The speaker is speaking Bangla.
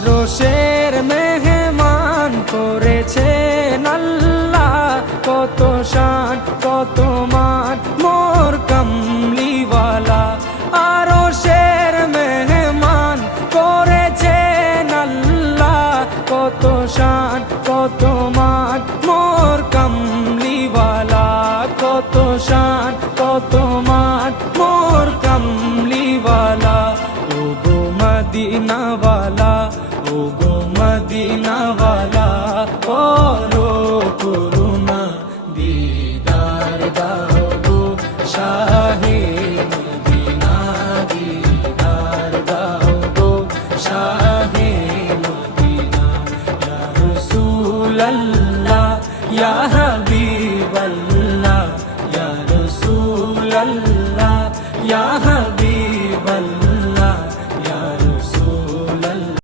আরশের মেহমান করেছেন আল্লাহ, কত শান কত মান মোর কামলিওয়ালা। আরশের মেহমান করেছেন আল্লাহ, কত শান কত মান মোর কামলিওয়ালা, কত শান কত মান মোর কামলিওয়ালা। ও গো মদিনাওয়ালা, ও গো মদিনাওয়ালা, করো করুণা দিদার দাও গো শাহে